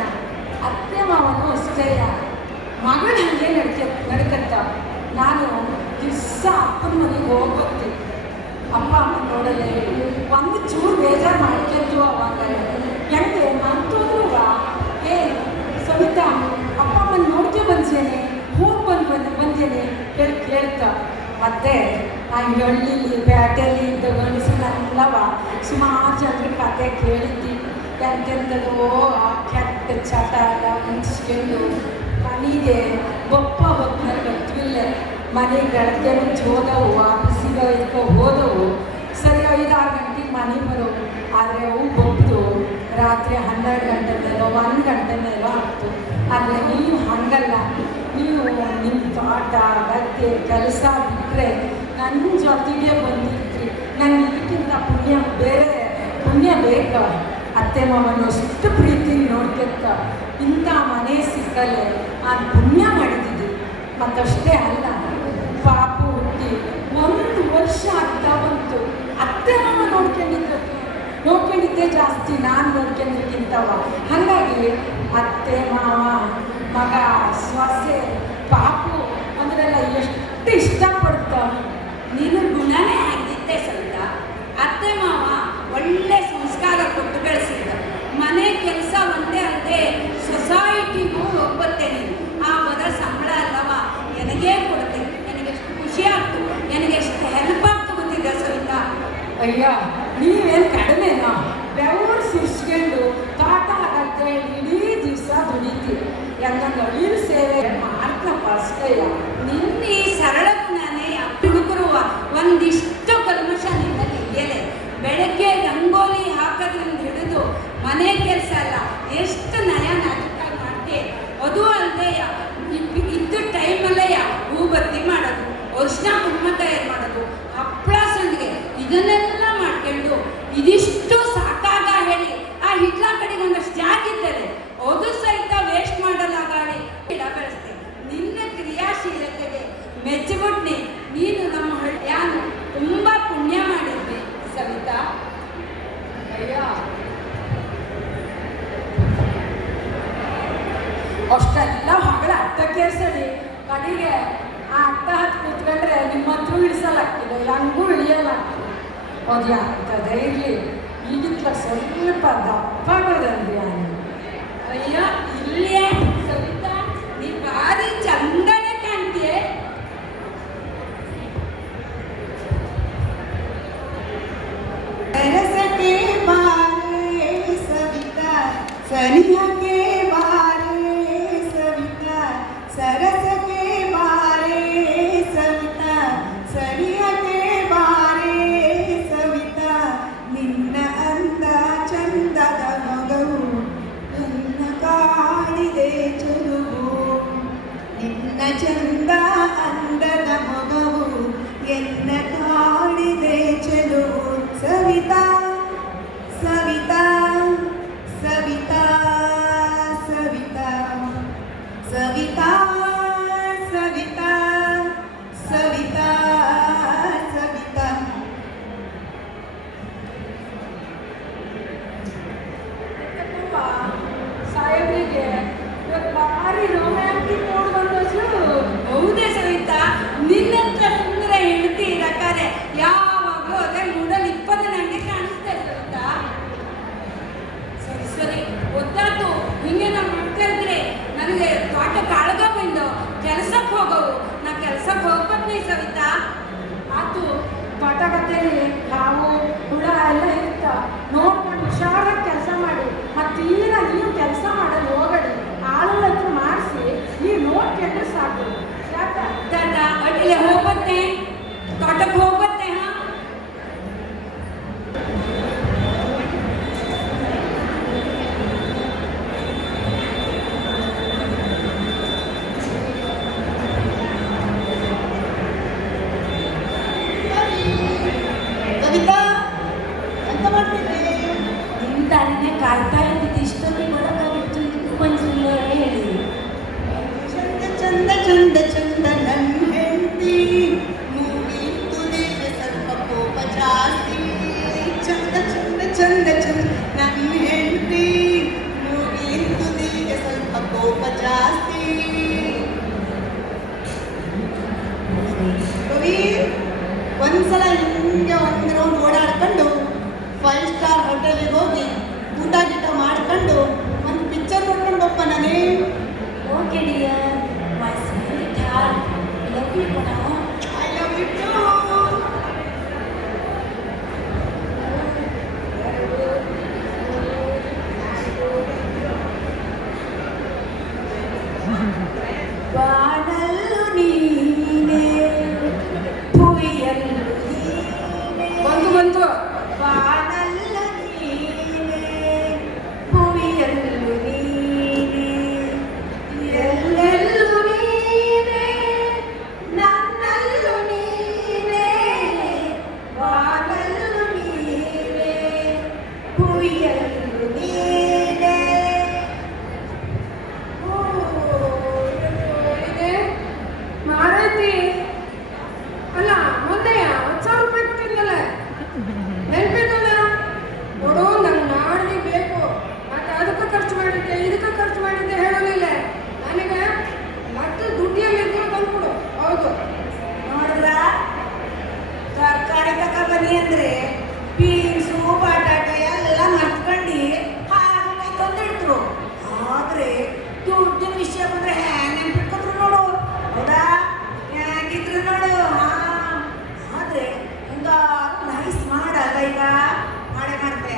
ಅತ್ತೆ ಮಾವನು ಅಷ್ಟೇ, ಮಗಳು ಹಂಗೆ ನಡ್ಕತ್ತ. ನಾನು ದಿವಸ ಅಪ್ಪನ ಮನೆಗೆ ಹೋಗ್ಬರ್ತೀನಿ. ಅಪ್ಪ ಅಮ್ಮ ನೋಡಲೆ ಒಂದು ಚೂರು ಬೇಜಾರು ಮಾಡ್ಕೊಂಡ್ರು ಅವಾಗ ಹೆಂಗೆ ಅಂತಂದ್ರೂ ಏ ಸವಿತಾ ಅಪ್ಪ ಅಮ್ಮನ ನೋಡ್ಕೆ ಬಂದೇನೆ ಹೋಗಿ ಬಂದೇನೆ ಕೇಳ್ತಾ ಮತ್ತೆ ಆ ಹಳ್ಳಿಲಿ ಪೇಟೆಯಲ್ಲಿ ಇದ್ದ ಗಂಡಸನೆಲ್ಲವ ಸುಮಾರು ಜನರ ಕತೆ ಕೇಳಿದ್ದಿ ಎಂತೆಂಥದೋ ಆ ಕೆಟ್ಟ ಚಟ ಎಲ್ಲ ಮುಗಿಸ್ಕೊಂಡು ಮನೆಗೆ ಬಪ್ಪ ಬಪ್ಪನಲ್ಲಿ ಬರ್ತಿಲ್ಲ ಮನೆಗೆ ಬೆಳಗ್ಗೆ ಮುಂಚೆ ಹೋದವು ಆಫೀಸಿಗೆ ಇದಕ್ಕೆ ಹೋದವು ಸರಿ 5-6 ಗಂಟೆಗೆ ಮನೆಗೆ ಬರೋವು ಆದರೆ ಅವು ಬಪ್ಪದು ರಾತ್ರಿ 12 ಗಂಟೆ ಮೇಲೋ 1 ಗಂಟೆ ಮೇಲೋ ಆಗ್ತು. ಆದರೆ ನೀವು ಹಾಗಲ್ಲ, ನೀವು ನಿಮ್ಮ ತೋಟ ಗದ್ದೆ ಕೆಲಸ ಬಿಟ್ಟರೆ ನನ್ನ ಜೊತೆಗೆ ಬಂದಿರ್ತೀರಿ. ನಂಗೆ ಇದಕ್ಕಿಂತ ಪುಣ್ಯ ಬೇಕು. ಅತ್ತೆ ಮಾವನ ಅಷ್ಟು ಪ್ರೀತಿಗೆ ನೋಡ್ಕೊತ ಇಂಥ ಮನೆ ಸಿಕ್ಕಲ್ಲೇ ನಾನು ಪುಣ್ಯ ಮಾಡಿದ್ದಿದ್ದು. ಮತ್ತಷ್ಟೇ ಅಲ್ಲ, ಪಾಪು ಹುಟ್ಟಿ 1 ವರ್ಷ ಆಗ್ತಾ ಬಂತು. ಅತ್ತೆ ಮಾವ ನೋಡ್ಕೊಂಡಿದ್ದೇ ಜಾಸ್ತಿ ನಾನು ನೋಡ್ಕೊಂಡಿದ್ದಕ್ಕಿಂತವ. ಹಾಗಾಗಿ ಅತ್ತೆ ಮಾವ ಮಗ ಸೊಸೆ ಪಾಪು ಅಂದ್ರೆಲ್ಲ ಎಷ್ಟು ಇಷ್ಟಪಡ್ತಾವ. ನೀನು ಗುಣನೇ ಆಗಿದ್ದೆ ಸವಿತ. ಅತ್ತೆ ಮಾವ ಒಳ್ಳೆ ಸಂಸ್ಕಾರ ಕೊಟ್ಟು ಬೆಳೆಸಿದ್ದ. ಮನೆ ಕೆಲಸ ಒಂದೇ ಅಲ್ಲದೆ ಸೊಸೈಟಿಗೂ ಹೋಗ್ಬತ್ತೆ. ನೀನು ಆ ಬರೋ ಸಂಬಳ ಅಲ್ಲವ ನನಗೇ ಕೊಡುತ್ತೆ. ನನಗೆಷ್ಟು ಖುಷಿ ಆಗ್ತು, ನನಗೆಷ್ಟು ಹೆಲ್ಪ್ ಆಗ್ತು ಗೊತ್ತಿದ್ದ ಸವಿತಾ. ಅಯ್ಯ ನೀವೇನು ಕಡಿಮೆನಾ? ಬೆವರು ಸುರಿಸ್ಕೊಂಡು ತೋಟ ಗದ್ದೆ ಇಡೀ ದಿವಸ ದುಡಿತೀವಿ. ಯಾಕಂದ್ರೆ ಅಳಿಲು ಸೇವೆ ಮಾಡ್ತಪ್ಪ ಅಷ್ಟೇಯ. ನಿನ್ನ ಈ ಸರಳ ಗುಣನೇ ಹುಡುಗರು ಒಂದಿಷ್ಟು ಕಲ್ಮಶ ನಿನ್ನಲ್ಲಿ ಇದೆಯಲೆ. ಬೆಳಗ್ಗೆ ರಂಗೋಲಿ ಹಾಕೋದ್ರಿಂದ ಹಿಡಿದು ಮನೆ ಕೆಲಸ ಅಲ್ಲ ಎಷ್ಟು ನಯ ನಾಟಕಾಗಿ ಮಾಡ್ತೆ. ಅದು ಅಲ್ಲದೆ ಇದ್ದ ಟೈಮಲ್ಲೇ ಹೂ ಬತ್ತಿ ಮಾಡೋದು, ಅರ್ಶಿನ ಕುಂಕುಮ ತಯಾರು ಮಾಡೋದು, ಹಪ್ಪಳ ಸಂಡಿಗೆ ಇದನ್ನೆಲ್ಲ ಮಾಡ್ಕೊಂಡು ಇದಿಷ್ಟು ಸಾಕಾಗ ಹೇಳಿ ಆ ಹಿಟ್ಲ ಕಡೆಗೆ ಒಂದಷ್ಟು ಜಾಗ ಇದ್ದರೆ ಅದು ಸಹಿತ ವೇಸ್ಟ್ ಮಾಡಲ್ಲ ಗಾಳಿ ಗಿಡ ಬೆಳೆಸ್ತೆ. ನಿನ್ನ ಕ್ರಿಯಾಶೀಲತೆಗೆ ಮೆಚ್ಚುಬಿಟ್ನಿ. ನೀನು ನಮ್ಮ ಹಳ್ಳಿಯಾನು ತುಂಬ ಪುಣ್ಯ ಮಾಡಿದ್ವಿ ಸವಿತಾ. ಅಯ್ಯ ಅಷ್ಟೆಲ್ಲ ಹೊಗಳ ಅರ್ಥ ಕೇಳಿಸಲಿ. ಕಡೆಗೆ ಆ ಅರ್ಥ ಹತ್ತು ಕೂತ್ಕೊಂಡ್ರೆ ನಿಮ್ಮ ಹತ್ರ ಇಳಿಸಲಾಗ್ತಿಲ್ಲ, ಹಂಗೂ ಇಳಿಯಲ್ಲ. ಅದು ಆಗ್ತದೆ ಇರಲಿ. ಈಗಿತ್ಲ ಸ್ವಲ್ಪ ದಪ್ಪಾಗೋದಲ್ರಿ ನಾನು. ಅಯ್ಯ ಇಲ್ಲೇ ಸವಿತಾ ನೀ ಭಾರಿ ಚಂದನೆ ಕಾಣ್ತೀಯ. सरसके बारे सविता सनिया के बारे सविता सरसके बारे सविता सनिया के बारे सविता निन्न अंद चंदದ ಮಗವು ನನ್ನ ಕಾಡಿದೆ ಚಲುವು ನಿನ್ನ ಚಂದ ಅಂದದ ಮಗವು ಎನ್ನ ಕಾಡಿದೆ ಚಲುವು ಸವಿತಾ ಸವಿತಾ ಸವಿತಾ ಸವಿತಾ ಸವಿತಾ ಸವಿತಾ ಸವಿತಾ ಸವಿತಾ ಸಾಹೇಬ್ರಿಗೆ ಭಾರಿ ರೊಮ್ಯಾಂಟಿಕ್ ಮೂಡ್ ಬಂದಷ್ಟು. ಹೌದೇ ಸವಿತಾ, ನಿನ್ನಂತ ಸುಂದರ ಹೆಂಡತಿ ಇರಕಾರೆ ಯಾವಾಗಲೂ ಅದೇ ಮೂಡಲ್ಲಿ 20 ನಂಗೆ ಕಾಣಿಸ್ತಾ ಸವಿತಾ. ಸರಿ ಸರಿ ಗೊತ್ತಾಯ್ತು. ಹಿಂಗೆ ನಾವು ಮಾಡ್ತಾ ಇದ್ರೆ ನನಗೆ ತೋಟ ಕಾಳಗ ಬಂದು ಕೆಲಸಕ್ಕೆ ಹೋಗೋವು. ನಾ ಕೆಲಸಕ್ಕೆ ಹೋಗ್ಬತ್ನಿ ಸವಿತಾ. ಆತು ತೋಟ ಗದ್ದೆಯಲ್ಲಿ ಹಾವು ಹುಳ ಎಲ್ಲ ಇರ್ತ ನೋಡ್ಕೊಂಡು ಹುಷಾರಾಗಿ ಕೆಲಸ ಮಾಡಿ. ಮತ್ತೀರ ನೀವು ಕೆಲಸ ಮಾಡಲು ಹೋಗಡಿ, ಆಳು ಹತ್ರ ಮಾಡಿಸಿ ನೀವು ನೋಡ್ಕೊಂಡ್ರೆ ಸಾಕು. ಯಾಕ ದಾದ ಅಡ್ಡಿಲೆ ಹೋಗ್ಬತ್ತೆ, ತೋಟಕ್ಕೆ ಹೋಗ್ಬತ್ತೆ. ಹಾ ಸವಿತಾ ಎಂತ ಮಾಡ್ತಿದ್ರಿ? ನಿಂತಾನೆ ಕಾಯ್ತಾ ಇದ್ದಿದ್ದು ಇಷ್ಟೊತ್ತಿಗೆ ಬರೋಕ್ಕಾಗಿತ್ತು. ಇದಕ್ಕೂ ಮನಸ್ಸಿಲ್ಲ ಹೇಳಿ. ಚಂದ ಚಂದ ಚಂದ ಚಂದ ನನ್ನ ಹೆಂಡತಿ ಮೂಗಿ ತುದಿಗೆ ಸ್ವಲ್ಪ ಕೋಪ ಜಾಸ್ತಿ. ಚಂದ ಚಂದ ಚಂದ ಚಂದ ನನ್ನ ಹೆಂಡತಿ ಮೂಗಿ ತುದಿಗೆ ಸ್ವಲ್ಪ ಕೋಪ ಜಾಸ್ತಿ. ಕವಿ ಒಂದ್ಸಲ ಹಿಂಗೆ ಒಂದು ರೌಂಡ್ ಓಡಾಡ್ಕೊಂಡು 5 ಸ್ಟಾರ್ ಹೋಟೆಲಿಗೆ ಹೋಗಿ ಊಟ ಗೀಟ ಮಾಡ್ಕೊಂಡು ಒಂದು ಪಿಕ್ಚರ್ ನೋಡ್ಕೊಂಡು ಹೋಗ್ಪ ನಾನೇ. Okay dear, my sweetheart, love you ಕಣೋ. I love you too. ಬಾನಲ್ಲು ನೀನೇ, ಭುವಿಯಲ್ಲು ನೀನೇ, ಬಂತು ಬಾನಲ್ಲು ನೀನೇ, ಭುವಿಯಲ್ಲು ನೀನೇ, ಎಲ್ಲೆಲ್ಲೂ ನೀನೇ, ನನ್ನಲ್ಲೂ ನೀನೇ, ಬಾನಲ್ಲು ನೀನೇ, ಭುವಿಯಲ್ಲು ನೀನೇ. ಮಾರೈತಿ ಅಲ್ಲ ಮೊನ್ನೆ 10,000 ರೂಪಾಯಿ ಕೊಟ್ಟಿದ್ದಲ್ಲ, ನೆನ್ಪಿದ್ದಲ್ಲ ನೋಡು. ನಂಗೆ ನಾಡಿಗೆ ಬೇಕು, ಮತ್ತೆ ಅದಕ್ಕೆ ಖರ್ಚು ಮಾಡಿದ್ದೆ ಇದಕ್ಕೆ ಖರ್ಚು ಮಾಡಿದ್ದೆ ಹೇಳಲಿಲ್ಲ. ನನಗೆ ಮತ್ತೆ ದುಡ್ಡಿಯಲ್ಲಿದ್ದು ತಂದ್ಕೊಡು. ಹೌದು, ನೋಡಿದ್ರ ತರಕಾರಿ ತಕ ಬನ್ನಿ ಅಂದ್ರೆ ಬೀನ್ಸು ಬಟಾಟೆ ಎಲ್ಲ ಮರ್ತ್ಕೊಂಡು ಹಾಗೆ ತಂದಿಡ್ತರು. ಆದ್ರೆ ದುಡ್ಡಿನ ವಿಷಯ ಬಂದ್ರೆ ಹ್ಯಾಂಗ್ ನೆನ್ಪಿಟ್ಕೊಟ್ರು ನೋಡು. ಹೌದಾ, ಹೇಗಿದ್ರು ನೋಡು. ಆದ್ರೆ ಹಿಂಗ ನೈಸ್ ಮಾಡಲ್ಲ, ಈಗ ಮಾಡೇ ಮಾಡ್ತೆ.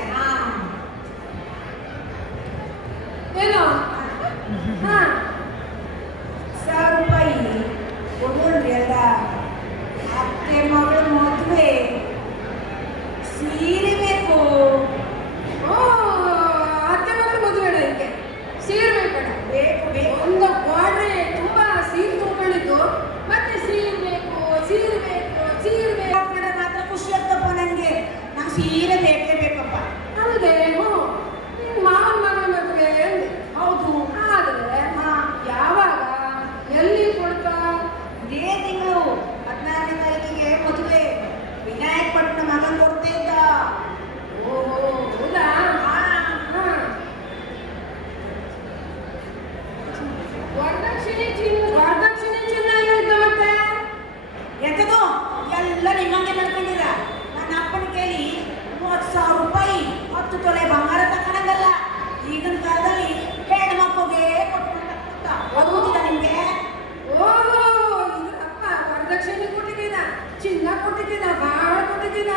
ಏನು ಹಾ 1,000 ರೂಪಾಯಿ ಕೊಡೋಣ್ರಿ ಅಲ್ಲ. ಅತ್ತೆ ಮಗಳು ಮದುವೆ ಸೀರೆ ಬೇಕು. ಓ ಅತ್ತೆ ಮಗಳು ಮದುವೆ ಇದಕ್ಕೆ ಸೀರೆ ಬೇಕಣ. ಬೇಕು ಬೇಕು. ಒಂದು ಬಾಡ್ರೆ ತುಂಬಾ ಸೀರೆ ತುಂಬಿಕೊಂಡಿದ್ದು, ಮತ್ತೆ ಸೀರೆ ಬೇಕು ಸೀರೆ ಬೇಕು ಸೀರೆ ಬೇಕು. ಕಡೆ ಮಾತ್ರ ಖುಷಿ ಆಗ್ತಪ್ಪ ನನಗೆ. ನಂಗೆ ಸೀರೆ ಬೇಕೇ ಬೇಕಪ್ಪ. ಅಲ್ಲದೆ ನಿನ್ ಮಾವನ ಮಗಳ ಮದುವೆ ಅಂದೆ. ಹೌದು. ಆದ್ರೆ ಯಾವಾಗ ಎಲ್ಲಿ ಕೊಡ್ತಾ? ಇದೇ ತಿಂಗಳು 14ನೇ ತಾರೀಕಿಗೆ ಮದುವೆ. ವಿನಾಯಕಪಟ್ಟಣ ಮಗನ್ ಕೊಡ್ತಾ ಇದ್ದ. ಓಹೋ ಹೌದಾ? ವರದಕ್ಷಿಣೆ ಚಿನ್ನ ಇದ್ದ ಮತ್ತೆ ಎಂತದು ಎಲ್ಲ ನಿಮ್ಮಂಗೆ ಮಾಡ್ಕೊಂಡಿರ. ನನ್ನ ಅಪ್ಪನ ಕೇಳಿ 30,000 ರೂಪಾಯಿ 10 ತೊಲೆ ಬಂಗಾರ ತಗೊಳಂಗಲ್ಲ. ಈಗಿನ ಕಾಲದಲ್ಲಿ ಹೆಣ್ಣು ಮಕ್ಕಳಿಗೆ ಓದುತ್ತಿದ್ದ ನಿಮ್ಗೆ. ಓಹೋ ಅಪ್ಪ ವರದಕ್ಷಿಣೆ ಕೊಟ್ಟಿದ್ದೀನ, ಚಿನ್ನ ಕೊಟ್ಟಿದ್ದೀನ, ಬಾಳ ಕೊಟ್ಟಿದ್ದೀನ.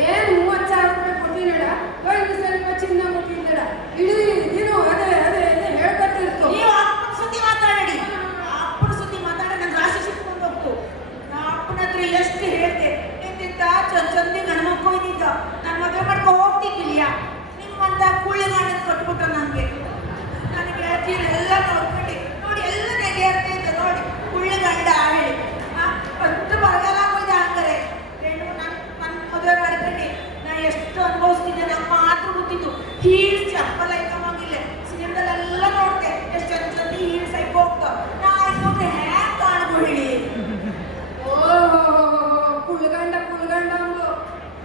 ಏನು 30,000 ರೂಪಾಯಿ ಕೊಟ್ಟಿದ್ದೀಡ, ಒಂದು ಸ್ವಲ್ಪ ಚಿನ್ನ ಕೊಟ್ಟಿದ್ದೀಡ. ಇಡೀ ದಿನ ಅದೇ ಅದೇ ಅದೇ ಹೇಳ್ಕೊತಿರ್ತು. ನೀವು ಅಪ್ಪನ ಸುದ್ದಿ ಮಾತಾಡಿ. ಅಪ್ಪನ ಸುದ್ದಿ ಮಾತಾಡಿ ನನ್ನ ರಾಶಿ ಸಿಕ್ಕೊಂಡು ಹೋಗ್ತು. ನಾ ಅಪ್ಪನ ಹತ್ರ ಎಷ್ಟು ಹೇಳ್ತೆ. ಎಂತಿಂತ ಚಂದಿ ಗಣಮಕ್ಕಳು ಇದ್ದಿದ್ದ. ನನ್ನ ಮದುವೆ ಮಾಡ್ಕೊ ಹೋಗ್ತಿದ್ದಿಲ್ಲ. ನಿಮ್ಮಂತ ಕುಳ್ಳಿಗಾಣ ಕೊಟ್ಬಿಟ್ಟ ನನಗೆ. ನನಗೆ ಹೇಳ್ತೀರೆಲ್ಲ ನೋಡ್ಕೊಂಡು ನೋಡಿ ಎಲ್ಲ ನೆಗೆಯರ್ತಾ ಇದ್ದ ನೋಡಿ. ಕುಳ್ಳಿಗಂಡ ಹೇಳಿ ಅಷ್ಟು ಬರಗಾಲ ಆಗೋಯ್ದೆ. ಹಂಗಾರೆ ಹೆಣ್ಣು ನನ್ನ ಮದುವೆ ಮಾಡ್ಕೊಂಡು ನಾ ಎಷ್ಟು ಅನುಭವಿಸ್ತಿದ್ದೆ. ನಮ್ಮ ಮಾತ್ರ ಗೊತ್ತಿತ್ತು. ಹೀಲ್ಸ್ ಚಪ್ಪಲ್ ಐಕಮಾಗಿಲ್ಲ. ಸಿನಿಮಾದಲ್ಲೆಲ್ಲ ನೋಡ್ತೆ ಎಷ್ಟು ಚಂದಿ ಹೀಲ್ಸ್ ಐಕ್ ಹೋಗ್ತಾವ. ನಾ ಐಕೋದ್ರೆ ಹ್ಯಾಂಗ್ ಕಾಣ್ಬೋ ಹೇಳಿ. ಓಹೋ ಕುಳ್ಗಂಡ ಅಂಬು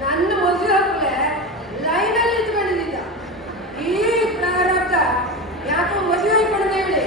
ನನ್ನ ಮದುವೆ ಹಾಕಲೆ ಲೈನಲ್ಲಿ ಇಟ್ಕೊಂಡಿದ್ದ. ಈ ಪ್ರಾರಬ್ಧ ಯಾಕೋ ಮದುವೆ ಪಡೆದ ಹೇಳಿ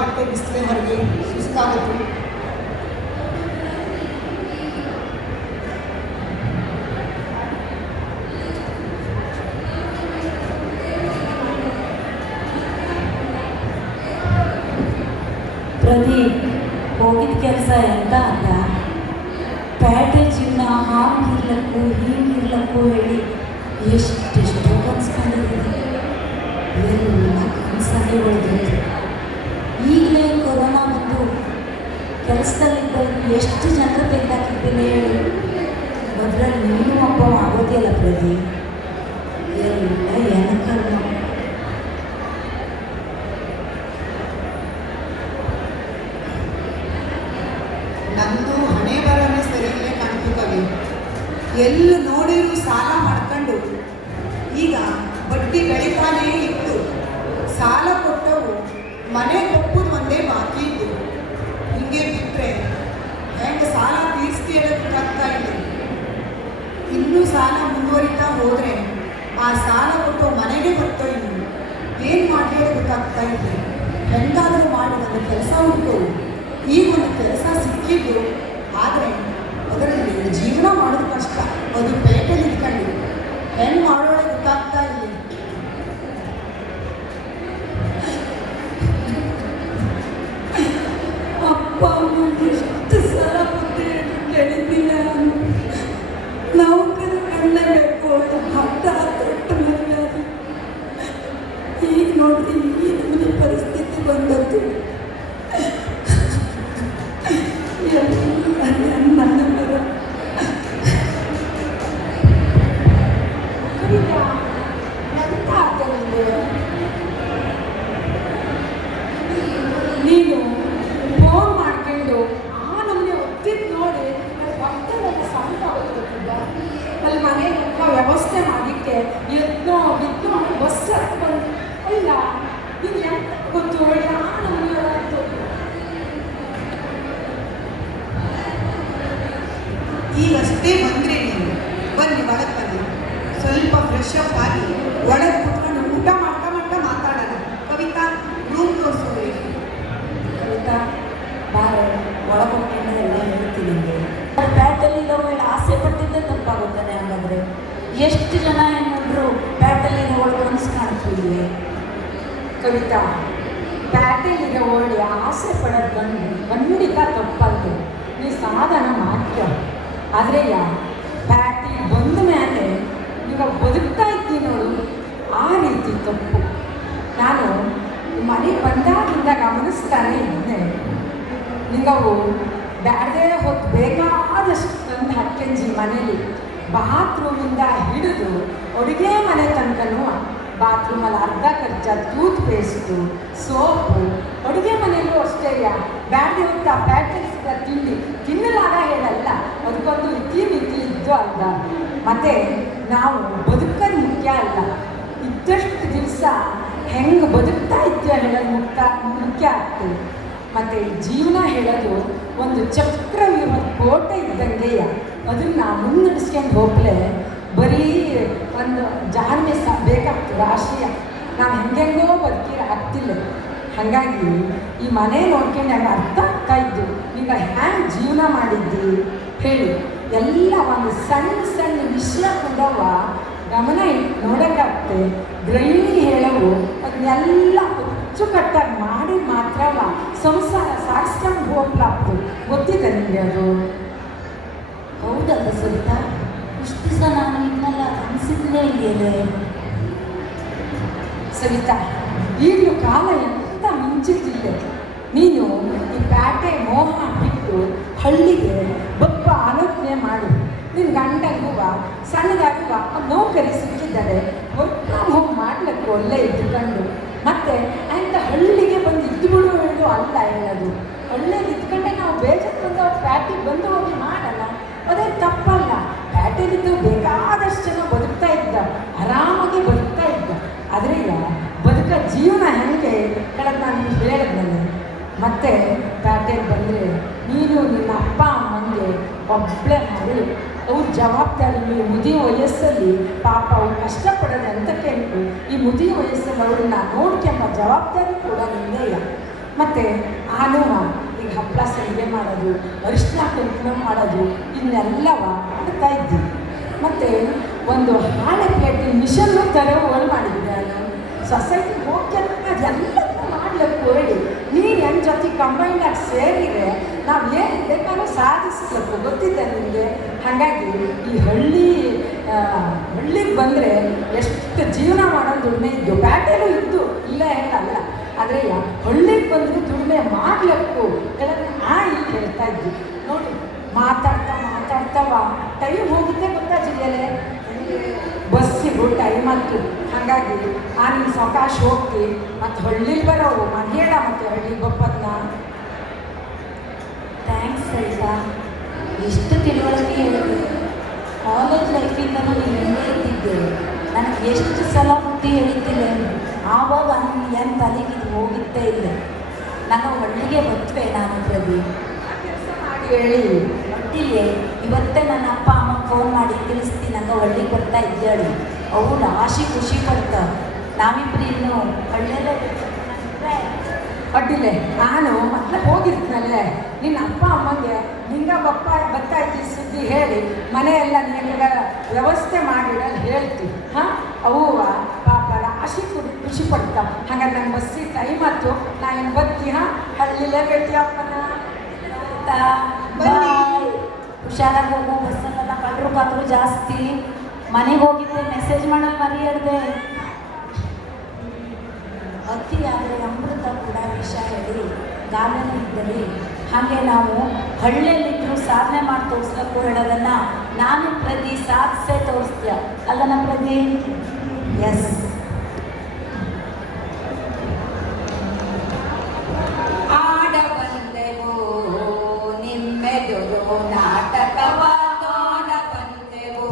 ಬಟ್ಟೆ ಬಿಸಿಲೇ ಹೊರಗೆ ಸುಸ್ತಾಗುತ್ತೆ. ಪ್ರದೀಪ್ ಹೋಗಿದ ಕೆಲಸ ಎಂತ ಅಂತ ಪ್ಯಾಟೆ ಜೀವನ ಹಾಗಿರ್ಲಕ್ಕೂ ಹೀಗಿರ್ಲಕ್ಕೂ ಹೇಳಿ ಎಷ್ಟೆಷ್ಟು ಕನ್ಸ್ಕೊಂಡಿದ್ದೀನಿ. ಎಲ್ಲ ಕನಸಾಗಿ ಉಳಿದೈತೆ. ಈಗಲೇ ಕೊರೋನಾ ಬಂದು ಕೆಲಸದಲ್ಲಿದ್ದವರು ಎಷ್ಟು ಜನರು ತೆಗೆದಾಕಿದ್ದೀನಿ ಹೇಳಿ. ಅದರಲ್ಲಿ ನೀನು ಒಬ್ಬ ಆಗೋದಿಲ್ಲ ಪ್ರದೀಪ್. ಎಲ್ಲ ಏನಕ್ಕಲ್ಲ. ನಂದು ಹಣೆ ಬರನೇ ಸರಿಯಲ್ಲೇ ಕಾಣ್ತು ಕವಿ. ಎಲ್ಲಿ ನೋಡಿದ್ರು ಸಾಲ ಮಾಡ್ಕೊಂಡು ಈಗ ಬಡ್ಡಿ ಬೆಳಿತಾನೇ ಇತ್ತು. ಸಾಲ ಕೊಟ್ಟವು ಮನೆ ಕೊಪ್ಪುದು ಒಂದೇ ಬಾಕಿ ಇತ್ತು. ಹಿಂಗೆ ಬಿಟ್ಟರೆ ಹೆಂಗೆ ಸಾಲ ತೀರಿಸ್ತಿ ಹೇಳೋದಕ್ಕಾಗ್ತಾ ಇಲ್ಲ. ಇನ್ನೂ ಸಾಲ ಮುಂದುವರಿತಾ ಹೋದರೆ ಆ ಸಾಲ ಕೊಟ್ಟು ಮನೆಗೆ ಬರ್ತೋ ಇನ್ನು ಏನು ಮಾಡಿ ಹೇಳೋದಕ್ಕಾಗ್ತಾ ಇಲ್ಲ. ಹೆಂಗಾದರೂ ಮಾಡಿ ಒಂದು ಕೆಲಸ ಉಂಟು. ಈಗ ಒಂದು ಕೆಲಸ ಸಿಕ್ಕಿದ್ದು, ಆದರೆ ಅದರಲ್ಲಿ ಜೀವನ ಮಾಡೋದು ಕಷ್ಟ. ಅದು ಪೇಟೆಯಲ್ಲಿ ಇಟ್ಕೊಂಡು ಹೆಂಗೆ ಮಾಡೋಣ ಗೊತ್ತಾಗ್ತಾ ಇಲ್ಲ. ಅಪ್ಪ ಅಮ್ಮಗೆ ಎಷ್ಟು ಸಲ ಬುದ್ಧಿ ಕೇಳಿದ್ದಿಲ್ಲ. ನೌಕರ ಕಣ್ಣಬೇಕು ಹತ್ತ ತೊಟ್ಟು ಮದುವೆ ಅದು. ಈಗ ನೋಡ್ರಿ ಈ ನಮ್ಮನೆ ಪರಿಸ್ಥಿತಿ ಬಂದದ್ದು. ನನ್ನ ಮರ ಕವಿತಾ ಎಂತ ಆಗ್ತದೆ ನೀನು ಫೋನ್ ಮಾಡ್ಕೊಂಡು ಆ ನಮ್ಮನೆ ಒತ್ತಿದ್ದು ನೋಡಿ ಭಕ್ತರೆಲ್ಲ ಸಂತ ಗೊತ್ತಿದ್ದ. ಅಲ್ಲಿ ಮನೆಗೆಲ್ಲ ವ್ಯವಸ್ಥೆ ಮಾಡಿಕ್ಕೆ ಎದ್ನೋ ಬಿದ್ದೋ ಬಸ್ ಹತ್ಕೊಂಡು ಇಲ್ಲ ನೀನು ಎಂತ ಗೊತ್ತು ಒಳ್ಳೆ ಆ ನಮ್ಮನೆ ಈಗಷ್ಟೇ ಬಂದರೆ ನೀವು ಬನ್ನಿ ಒಳಗೆ ಬನ್ನಿ. ಸ್ವಲ್ಪ ಫ್ರೆಶ್ ಅಪ್ ಆಗಿ ಒಳಗೆ ಕುತ್ಕೊಂಡು ಊಟ ಮಾಡ್ತಾ ಮಾತಾಡೋಣ. ಕವಿತಾ ರೂಮ್ ತೋರಿಸೋದು. ಕವಿತಾ ಬಾರ ಒಳಗೊಟ್ಟಿಂದ ಎಲ್ಲ ಹೇಳ್ತೀನಿ ನಿಮಗೆ. ಪ್ಯಾಟಲ್ಲಿ ಇರೋವೇಳ ಆಸೆ ಪಟ್ಟಿದ್ದೆ ತಪ್ಪಾಗುತ್ತಾನೆ. ಹಾಗಾದರೆ ಎಷ್ಟು ಜನ ಏನಾದರೂ ಪ್ಯಾಟಲ್ಲಿ ಒಳಗೆ ಕನಸು ಕಾಣ್ತೀವಿ. ಕವಿತಾ ಪ್ಯಾಟೆಲಿಗೆ ಓಡಿ ಆಸೆ ಪಡೋದು ಖಂಡಿತ ತಪ್ಪಂತೆ. ನೀ ಸಮಾಧಾನ ಮಾಡ್ತೀಯ. ಆದರೆ ಪ್ಯಾಟಿಗೆ ಬಂದ ಮೇಲೆ ನೀವು ಬದುಕ್ತಾ ಇದ್ದೀನಿ ನೋಡು, ಆ ರೀತಿ ತಪ್ಪು. ನಾನು ಮನೆಗೆ ಬಂದಾಗಿಂದ ಗಮನಿಸ್ತಾನೆ ಇದ್ದೆ. ನಿಂಗವು ಬ್ಯಾಡದೇ ಹೊತ್ತು ಬೇಕಾದಷ್ಟು ತಂದು ಹಾಕ್ಕೆಂಜಿ ಮನೇಲಿ ಬಾತ್ರೂಮಿಂದ ಹಿಡಿದು ಅಡುಗೆ ಮನೆ ತನಕನೂ. ಬಾತ್ರೂಮಲ್ಲಿ ಅರ್ಧ ಖರ್ಚ ಟೂತ್ ಪೇಸ್ಟು, ಸೋಪು, ಅಡುಗೆ ಮನೆಯಲ್ಲೂ ಅಷ್ಟೇ ಬ್ಯಾಡದೆ ಹೊತ್ತು ಆ ಪ್ಯಾಟೆಲ್ ತಿಂಡಿ ತಿನ್ನಲಾಗ ಹೇಳಲ್ಲ, ಅದಕ್ಕೊಂದು ಮಿತಿ ಇದ್ದು ಅಲ್ಲ. ಮತ್ತು ನಾವು ಬದುಕೋದು ಮುಖ್ಯ ಅಲ್ಲ, ಇದ್ದಷ್ಟು ದಿವಸ ಹೆಂಗೆ ಬದುಕ್ತಾ ಇದ್ದೀವಿ ಹೇಳೋದು ಮುಖ್ಯ ಆಗ್ತದೆ. ಮತ್ತು ಜೀವನ ಹೇಳೋದು ಒಂದು ಚಕ್ರವ್ಯೂಹ ಕೋಟೆ ಇದ್ದಂಗೆ. ಅದನ್ನು ಮುನ್ನಡೆಸ್ಕೊಂಡು ಹೋಗಲೇ ಬರೀ ಒಂದು ಜಾಣ್ಮೆ ಬೇಕಾಗ್ತದೆ ರಾಶಿಯ. ನಾವು ಹೆಂಗೆಂಗೋ ಬದುಕಿ ಆಗ್ತಿಲ್ಲ. ಹಾಗಾಗಿ ಈ ಮನೆ ನೋಡ್ಕೊಂಡು ಹೆಂಗೆ ಅರ್ಥ ಆಗ್ತಾ ಇದ್ದು ಈಗ ಹ್ಯಾಂಗೆ ಜೀವನ ಮಾಡಿದ್ದಿ ಹೇಳಿ. ಎಲ್ಲ ಒಂದು ಸಣ್ಣ ಸಣ್ಣ ವಿಷಯ ಕೊಡವ ಗಮನ ಇಟ್ಟು ನೋಡೋಕ್ಕಾಗ್ತದೆ. ಗೃಹಿಣಿ ಹೇಳವು ಅದನ್ನೆಲ್ಲ ಅಚ್ಚುಕಟ್ಟಾಗಿ ಮಾಡಿ ಮಾತ್ರವ ಸಂಸಾರ ಸಾಗಿಸ್ಕೊಂಡು ಹೋಗ್ಲಾಗ್ತದೆ. ಗೊತ್ತಿದೆ ನಿಮಗೆ ಅದು? ಹೌದಲ್ಲ ಸರಿತಾ? ಇಷ್ಟು ದಿವಸ ನಾನು ಇನ್ನೆಲ್ಲ ಅನಿಸಿದ್ದೇ ಇದೆಯೇ ಸವಿತಾ? ಈಗಲೂ ಕಾಲ ಎಂತ ಮಿಂಚಿದ್ದಿಲ್ಲ. ನೀನು ಈ ಪ್ಯಾಟೆ ಮೋಹ ಬಿಟ್ಟು ಹಳ್ಳಿಗೆ ಬಪ್ಪ ಆಲೋಚನೆ ಮಾಡು. ನಿನ್ನ ಗಂಡಂಗುವ ಸಣ್ಣದಾಗುವ ನೌಕರಿ ಸಿಕ್ಕಿದ್ದಾರೆ, ವರ್ಕ್ ಫ್ರಮ್ ಹೋಮ್ ಮಾಡ್ಲಿಕ್ಕೆ ಒಳ್ಳೆ ಇದ್ದುಕೊಂಡು ಮತ್ತೆ ಅಂತ ಹಳ್ಳಿಗೆ ಬಂದು ಇದ್ದುಬಿಡು ಹೇಳೋದು ಅಲ್ಲ ಹೇಳೋದು. ಒಳ್ಳೇದು ಇದ್ಕೊಂಡೆ ನಾವು ಬೇಜಾರು ಬಂದು ಪ್ಯಾಟಿಗೆ ಬಂದು ಹೋಗಿ ಮಾಡಲ್ಲ, ಅದೇ ತಪ್ಪಲ್ಲ. ಪ್ಯಾಟೆಲಿದ್ದು ಬೇಕಾದಷ್ಟು ಜನ ಬದುಕ್ತಾ ಇದ್ದ, ಆರಾಮಾಗಿ ಬದುಕ್ತಾ ಇದ್ದ. ಆದರೆ ಬದುಕ ಜೀವನ ಹೆಂಗೆ ಹೇಳೋದು ನಾನು ನಿಮ್ಗೆ ಹೇಳಿದ್ಮೇಲೆ ಮತ್ತೆ ಪ್ಯಾಟೆಗೆ ಬಂದರೆ ನೀನು ನಿನ್ನ ಅಪ್ಪ ಅಮ್ಮಂಗೆ ಒಬ್ಬಳೇ ಮಗಳು. ಅವ್ರ ಜವಾಬ್ದಾರಿ ಮುದಿಯ ವಯಸ್ಸಲ್ಲಿ ಪಾಪ ಅವ್ರು ಕಷ್ಟಪಡೋದು ಎಂತಕ್ಕೆ ಉಂಟು. ಈ ಮುದಿಯ ವಯಸ್ಸಲ್ಲಿ ಅವ್ರನ್ನ ನೋಡ್ಕೊಂಬ ಜವಾಬ್ದಾರಿ ಕೂಡ ನಿಂದೆಯ. ಮತ್ತು ಆನುವ ಈಗ ಹಪ್ಪಳ ಸಂಡಿಗೆ ಮಾಡೋದು, ಅರಿಶಿನ ಕುಂಕುಮ ಮಾಡೋದು, ಇನ್ನೆಲ್ಲವ ಮಾಡ್ತಾ ಇದ್ವಿ. ಮತ್ತು ಒಂದು ಹಾಳೆ ಪ್ಲೇಟಿನ ಮಿಷನ್ನು ತೆರವುಗಳು ಮಾಡಿದ್ದೆ ನಾನು. ಸೊಸೈಟಿಗೆ ಹೋಗಿ ಅದೆಲ್ಲದನ್ನೂ ಮಾಡ್ಲಿಕ್ಕೆ ಹೇಳಿ ನೀನು ನನ್ನ ಜೊತೆ ಕಂಬೈನಾಗಿ ಸೇರಿದರೆ ನಾವು ಏನು ಬೇಕಾದ್ರೂ ಸಾಧಿಸ್ಬೇಕು, ಗೊತ್ತಿದೆ ನಿಮಗೆ. ಹಾಗಾಗಿ ಈ ಹಳ್ಳಿಗೆ ಬಂದರೆ ಎಷ್ಟು ಜೀವನ ಮಾಡೋದು ದುಡಿಮೆ ಇದ್ದು, ಬ್ಯಾಟೆಲೂ ಇದ್ದು, ಇಲ್ಲ ಹೇಳಲ್ಲ. ಆದರೆ ಹಳ್ಳಿಗೆ ಬಂದರೆ ದುಡಿಮೆ ಮಾಡಬೇಕು ಹೇಳೋದು ಇಲ್ಲಿ ಹೇಳ್ತಾ ಇದ್ವಿ. ನೋಡಿ ಮಾತಾಡ್ತಾವ ಟೈಮ್ ಹೋಗಿದ್ದೆ ಗೊತ್ತಾಜಿಲ್ಲೇ, ಬಸ್ಸಿಗೂ ಟೈಮ್ ಆಯ್ತು. ಹಾಗಾಗಿ ನಿನ್ನ ಸವಕಾಶ ಹೋಗ್ತಿ ಮತ್ತು ಹಳ್ಳಿಲಿ ಬರೋವು ಮನೇಡ ಮತ್ತು ಹಳ್ಳಿ ಗೊಪ್ಪದನ್ನ. ಥ್ಯಾಂಕ್ಸ್ ಆಯಿತಾ, ಎಷ್ಟು ತಿಳುವಳಿಕೆ ಹೇಳಿದೆ. ಕಾಲೇಜ್ ಲೈಫಿಂದ ನಾನು ಹಿಂದೆ ಇದ್ದಿದ್ದೆ. ನನಗೆ ಎಷ್ಟು ಸಲ ಬುದ್ಧಿ ಹೇಳಿದ್ದಿಲ್ಲ, ಆವಾಗ ಏನು ತಲೆಗೆ ಇದು ಹೋಗಿತ್ತೇ ಇಲ್ಲ. ನಾನು ಹಳ್ಳಿಗೆ ಬರ್ತವೆ ನಾನು ಪ್ರದೀಪ್ ಕೆಲಸ ಮಾಡಿ ಹೇಳಿ ಒಟ್ಟಿಗೆ ಇವತ್ತೇ ನನ್ನ ಅಪ್ಪ ಅಮ್ಮ ಫೋನ್ ಮಾಡಿ ತಿಳಿಸ್ತೀನಿ ನಂಗೆ ಹಳ್ಳಿಗೆ ಬರ್ತಾ ಇದ್ದಾಳೆ. ಅವ್ರು ರಾಶಿ ಖುಷಿ ಪಡ್ತಾರೆ. ನಾವಿಬ್ಬರು ಇನ್ನು ಹಳ್ಳಿಯಲ್ಲೇ ಅಡ್ಡಿಲೆ ನಾನು ಮೊದಲೇ ಹೋಗಿರ್ತೀನಲ್ಲೇ ನಿನ್ನ ಅಪ್ಪ ಅಮ್ಮಂಗೆ ನಿಂಗೆ ಬರ್ತಾ ಇದ್ದಿ ಸುದ್ದಿ ಹೇಳಿ ಮನೆಯೆಲ್ಲ ನಿನಗೆ ವ್ಯವಸ್ಥೆ ಮಾಡಿಡಲು ಹೇಳ್ತೀವಿ. ಹಾಂ ಅವ್ವ ಪಾಪ ರಾಶಿ ಖುಷಿ ಪಡ್ತಾವೆ. ಹಾಗಾದ್ರೆ ನಂಗೆ ಬಸ್ಸಿಗೆ ಟೈಮ್ ಆಯ್ತು, ನಾ ಏನು ಬರ್ತಿ. ಹಾಂ ಹಳ್ಳಿಲೇ ಭೇಟಿ ಅಪ್ಪನ ಹುಷಾರಾಗಿ ಹೋಗೋ. ಬಸ್ಸಲ್ಲೆಲ್ಲ ಕಳ್ಳರು ಕಾದ್ರು ಜಾಸ್ತಿ. ಮನೆಗೆ ಹೋಗಿದ್ದೆ ಮೆಸೇಜ್ ಮಾಡಲು ಮರೆಯದೆ. ಅತಿ ಆದರೆ ಅಮೃತ ಕೂಡ ವಿಷ ಹೇಳಿ ಗಾಲನ ಇದ್ದಲ್ಲಿ. ಹಾಗೆ ನಾವು ಹಳ್ಳಿಯಲ್ಲಿದ್ದರೂ ಸಾಧನೆ ಮಾಡಿ ತೋರಿಸ್ಬೇಕು ಹೇಳೋದನ್ನು ನಾನು ಪ್ರತಿ ಸಾಧಿಸೇ ತೋರಿಸ್ತೀಯ ಅಲ್ಲನ ಪ್ರತಿ. ಎಸ್, ಆಡಬಂದೆವು ನಿಮ್ಮೆದುರು ನಾಟಕವ ನೋಡಬಂದೆವು,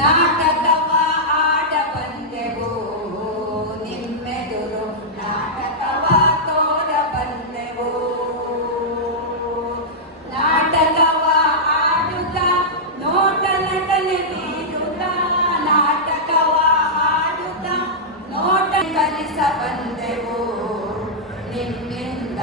ನಾಟಕವ ಆಡಬಂದೆವು ನಿಮ್ಮೆದುರು ನಾಟಕವ ತೋರಬಂದೆವು. ನಾಟಕವ ಆಡುತ್ತ ನೋಟ ನಟನೆ ಬೀರುತ್ತ, ನಾಟಕವ ಆಡುತ್ತ ನೋಟ ಕಲಿಸ ಬಂದೆವು ನಿಮ್ಮಿಂದ